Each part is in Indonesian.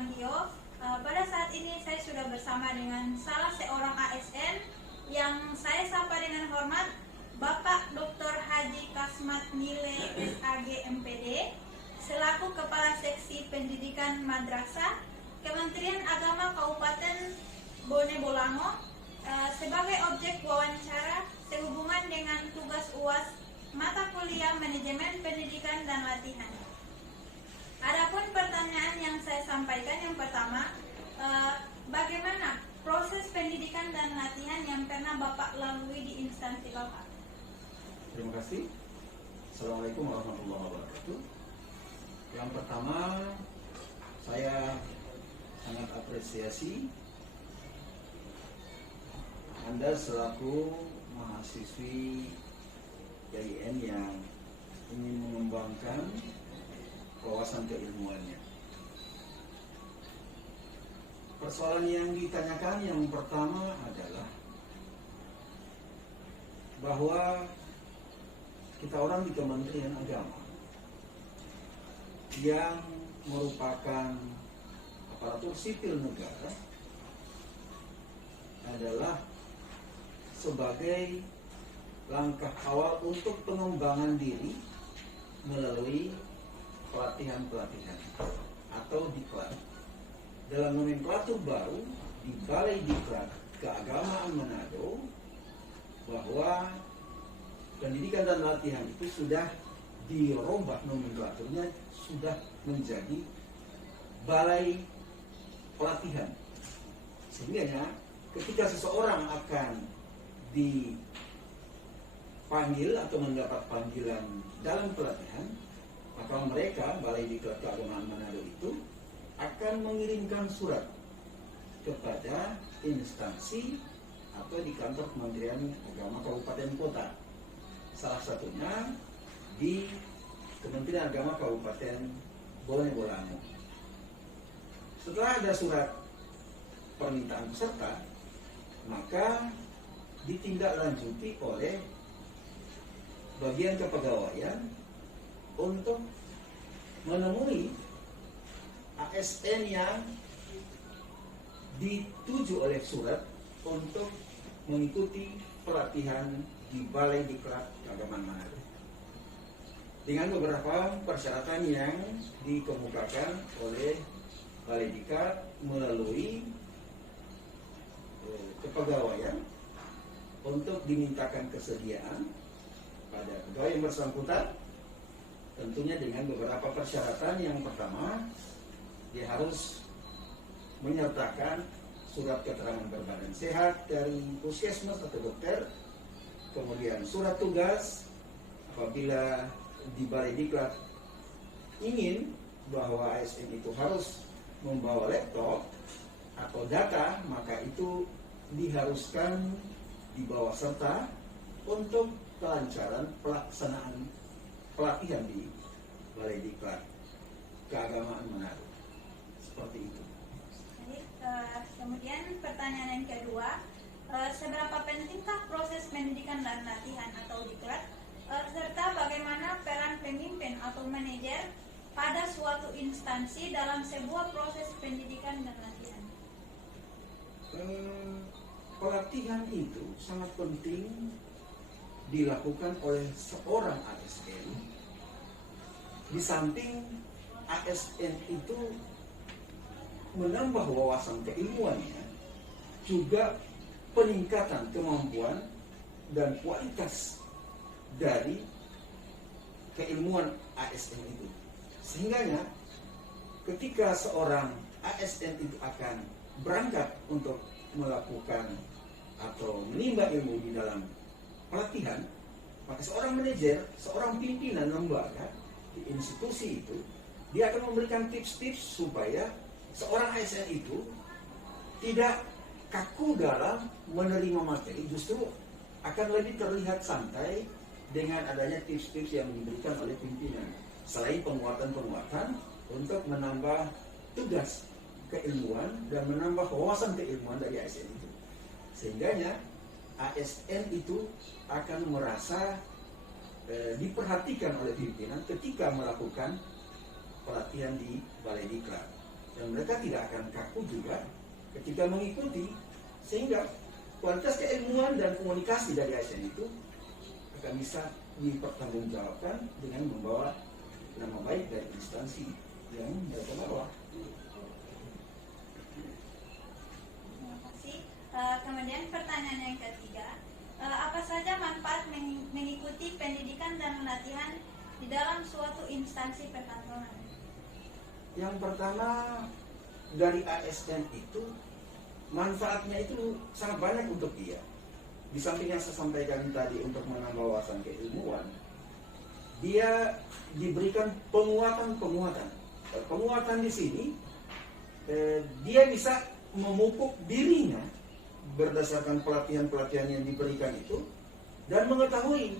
Pangio. Pada saat ini saya sudah bersama dengan salah seorang ASN yang saya sapa dengan hormat, Bapak Dr. Haji Kasmat Nile SAG MPD, selaku Kepala Seksi Pendidikan Madrasah Kementerian Agama Kabupaten Bone Bolango, sebagai objek wawancara sehubungan dengan tugas UAS mata kuliah Manajemen Pendidikan dan Latihan. Adapun pertanyaan yang saya sampaikan yang pertama, bagaimana proses pendidikan dan latihan yang pernah Bapak lalui di instansi Bapak? Terima kasih. Assalamualaikum warahmatullahi wabarakatuh. Yang pertama, saya sangat apresiasi Anda selaku mahasiswi YIN yang ingin mengembangkan wawasan keilmuannya. Persoalan yang ditanyakan yang pertama adalah bahwa kita orang di Kementerian Agama yang merupakan aparatur sipil negara adalah sebagai langkah awal untuk pengembangan diri melalui pelatihan-pelatihan atau diklat. Dalam nomenklatur baru di Balai Diklat Keagamaan Manado, bahwa pendidikan dan latihan itu sudah dirombak nomenklaturnya, sudah menjadi Balai Pelatihan. Sehingga ketika seseorang akan dipanggil atau mendapat panggilan dalam pelatihan, maka mereka, Balai Diklat Keagamaan Manado itu akan mengirimkan surat kepada instansi atau di kantor Kementerian Agama Kabupaten Kota. Salah satunya di Kementerian Agama Kabupaten Bone Bolango. Setelah ada surat permintaan peserta, maka ditindaklanjuti oleh bagian kepegawaian untuk menemui ASN yang dituju oleh surat untuk mengikuti pelatihan di Balai Diklat Keagamaan Manado dengan beberapa persyaratan yang dikemukakan oleh Balai Diklat melalui kepegawaian untuk dimintakan kesediaan pada pegawai yang bersangkutan, tentunya dengan beberapa persyaratan. Yang pertama, dia harus menyertakan surat keterangan berbadan sehat dari puskesmas atau dokter, kemudian surat tugas apabila di Balai Diklat ingin bahwa ASN itu harus membawa laptop atau data, maka itu diharuskan dibawa serta untuk kelancaran pelaksanaan pelatihan di Balai Diklat Keagamaan Manado. Seperti itu. Kemudian pertanyaan yang kedua, seberapa pentingkah proses pendidikan dan latihan atau diklat, serta bagaimana peran pemimpin atau manajer pada suatu instansi dalam sebuah proses pendidikan dan latihan? Pelatihan itu sangat penting dilakukan oleh seorang ASN. Di samping ASN itu menambah wawasan keilmuannya, juga peningkatan kemampuan dan kualitas dari keilmuan ASN itu. Sehingga ketika seorang ASN itu akan berangkat untuk melakukan atau menimba ilmu di dalam pelatihan, maka seorang manajer, seorang pimpinan lembaga di institusi itu, dia akan memberikan tips-tips supaya seorang ASN itu tidak kaku dalam menerima materi, justru akan lebih terlihat santai dengan adanya tips-tips yang diberikan oleh pimpinan. Selain penguatan-penguatan untuk menambah tugas keilmuan dan menambah wawasan keilmuan dari ASN itu. Sehingga ASN itu akan merasa diperhatikan oleh pimpinan ketika melakukan pelatihan di Balai Diklat. dan mereka tidak akan kaku juga ketika mengikuti, sehingga kualitas keilmuan dan komunikasi dari ASN itu akan bisa dipertanggungjawabkan dengan membawa nama baik dari instansi yang mereka bawa. Terima kasih. Kemudian pertanyaan yang ketiga, apa saja manfaat mengikuti pendidikan dan latihan di dalam suatu instansi perkantoran? Yang pertama, dari ASN itu manfaatnya itu sangat banyak untuk dia. Di samping yang saya sampaikan tadi untuk menambah wawasan keilmuan, dia diberikan penguatan. Penguatan di sini, dia bisa memupuk dirinya berdasarkan pelatihan-pelatihan yang diberikan itu, dan mengetahui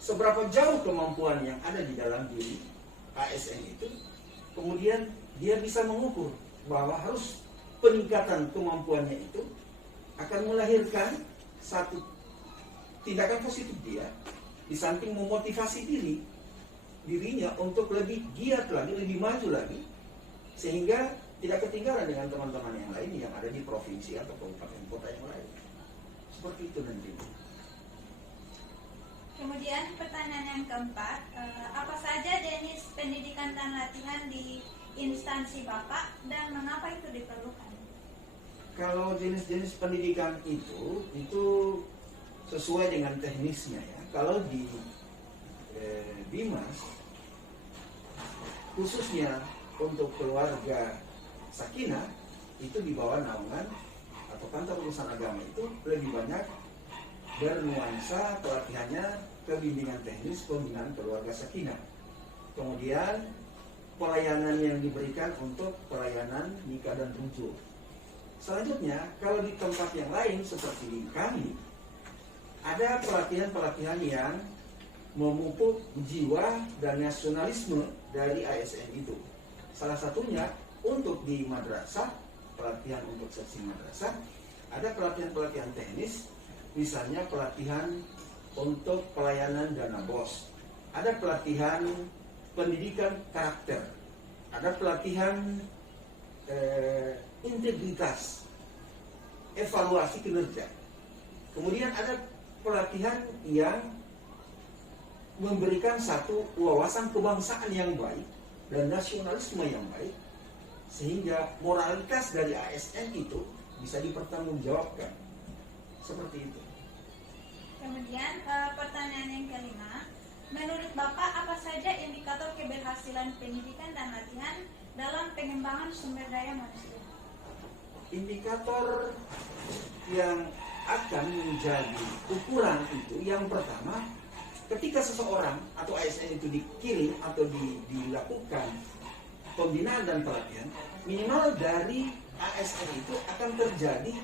seberapa jauh kemampuan yang ada di dalam diri ASN itu. Kemudian dia bisa mengukur bahwa harus peningkatan kemampuannya itu akan melahirkan satu tindakan positif dia, di samping memotivasi dirinya untuk lebih giat lagi, lebih maju lagi, sehingga tidak ketinggalan dengan teman-teman yang lain yang ada di provinsi atau kabupaten kota yang lain. Seperti itu nantinya. Kemudian pertanyaan yang keempat, apa saja jenis pendidikan dan latihan di instansi Bapak dan mengapa itu diperlukan? Kalau jenis-jenis pendidikan itu sesuai dengan teknisnya ya. Kalau di Bimas, khususnya untuk keluarga Sakinah, itu di bawah naungan atau kantor urusan agama itu lebih banyak bernuansa pelatihannya ke bimbingan teknis pembinaan keluarga Sakinah. Kemudian pelayanan yang diberikan untuk pelayanan nikah dan rujuk. Selanjutnya, kalau di tempat yang lain seperti di kami, ada pelatihan-pelatihan yang memupuk jiwa dan nasionalisme dari ASN itu. Salah satunya untuk di madrasah, pelatihan untuk seksi madrasah, ada pelatihan-pelatihan teknis, misalnya pelatihan untuk pelayanan dana BOS, ada pelatihan pendidikan karakter, ada pelatihan integritas, evaluasi kinerja. Kemudian ada pelatihan yang memberikan satu wawasan kebangsaan yang baik dan nasionalisme yang baik, sehingga moralitas dari ASN itu bisa dipertanggungjawabkan. Seperti itu. Kemudian pertanyaan yang kelima, menurut Bapak apa saja indikator keberhasilan pendidikan dan latihan dalam pengembangan sumber daya manusia? Indikator yang akan menjadi ukuran itu, yang pertama, ketika seseorang atau ASN itu dikirim atau dilakukan pembinaan dan pelatihan, minimal dari ASN itu akan terjadi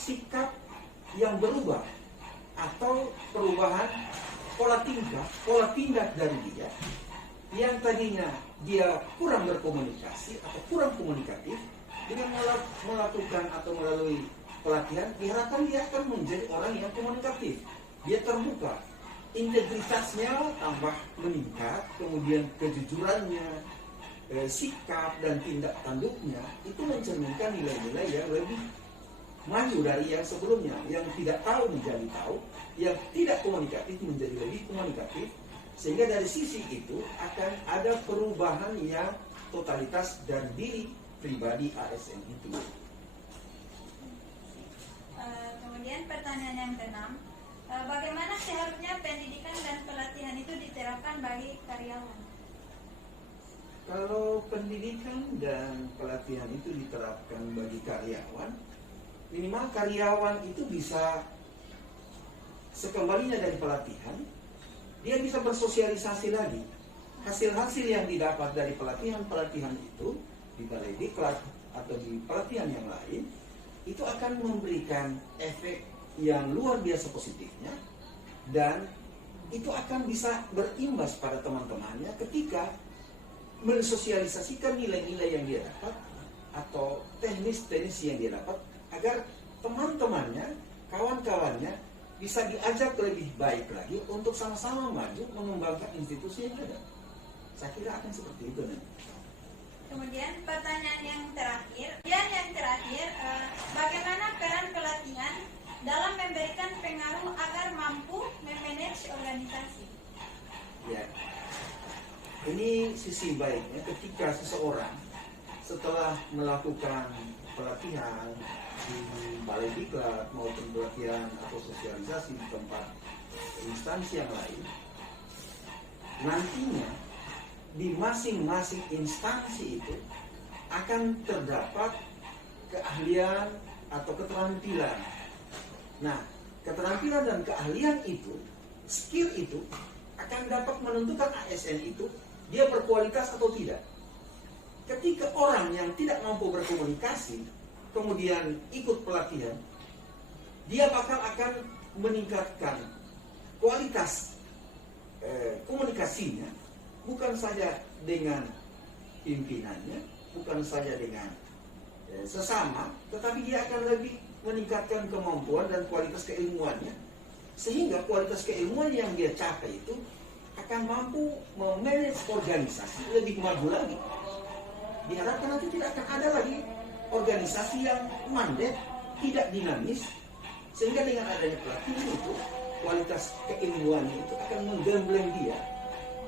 sikap yang berubah atau perubahan pola tindak dari dia yang tadinya dia kurang berkomunikasi atau kurang komunikatif. Dengan melakukan atau melalui pelatihan, diharapkan dia akan menjadi orang yang komunikatif, dia terbuka, integritasnya tambah meningkat, kemudian kejujurannya, sikap dan tindak tanduknya itu mencerminkan nilai-nilai yang lebih maju dari yang sebelumnya, yang tidak tahu menjadi tahu, yang tidak komunikatif menjadi lebih komunikatif, sehingga dari sisi itu akan ada perubahan yang totalitas dan diri pribadi ASN itu. Kemudian pertanyaan yang keenam, bagaimana seharusnya pendidikan dan pelatihan itu diterapkan bagi karyawan? Kalau pendidikan dan pelatihan itu diterapkan bagi karyawan, minimal karyawan itu bisa sekembalinya dari pelatihan, dia bisa bersosialisasi lagi. Hasil-hasil yang didapat dari pelatihan-pelatihan itu di balai diklat atau di pelatihan yang lain, itu akan memberikan efek yang luar biasa positifnya, dan itu akan bisa berimbas pada teman-temannya ketika mensosialisasikan nilai-nilai yang dia dapat atau teknis-teknis yang dia dapat, agar teman-temannya, kawan-kawannya bisa diajak lebih baik lagi untuk sama-sama maju mengembangkan institusi yang ada. Saya kira akan seperti itu nanti. Kemudian pertanyaan yang terakhir, bagaimana peran pelatihan dalam memberikan pengaruh agar mampu memanage organisasi? Ya, ini sisi baiknya ketika seseorang setelah melakukan pelatihan di balai diklat maupun pelatihan atau sosialisasi di tempat instansi yang lain, nantinya di masing-masing instansi itu akan terdapat keahlian atau keterampilan. Nah, keterampilan dan keahlian itu, skill itu akan dapat menentukan ASN itu dia berkualitas atau tidak. Ketika orang yang tidak mampu berkomunikasi kemudian ikut pelatihan, dia bakal akan meningkatkan kualitas komunikasinya, bukan saja dengan pimpinannya, bukan saja dengan sesama, tetapi dia akan lebih meningkatkan kemampuan dan kualitas keilmuannya, sehingga kualitas keilmuan yang dia capai itu akan mampu memanage organisasi lebih maju lagi. Diharapkan nanti tidak akan ada lagi organisasi yang mandek, tidak dinamis, sehingga dengan adanya pelatihan itu kualitas keilmuan itu akan menggembleng dia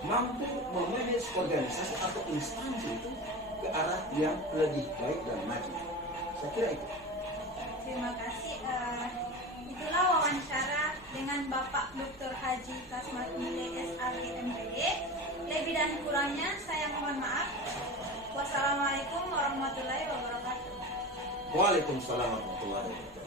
mampu memanage organisasi atau instansi itu ke arah yang lebih baik dan maju. Saya kira itu. Terima kasih. Itulah wawancara dengan Bapak Dr. Haji Kasmat Nile SAG MPD. Lebih dan kurangnya saya mohon maaf. Wassalamualaikum warahmatullahi wabarakatuh. Waalaikumsalam warahmatullahi wabarakatuh.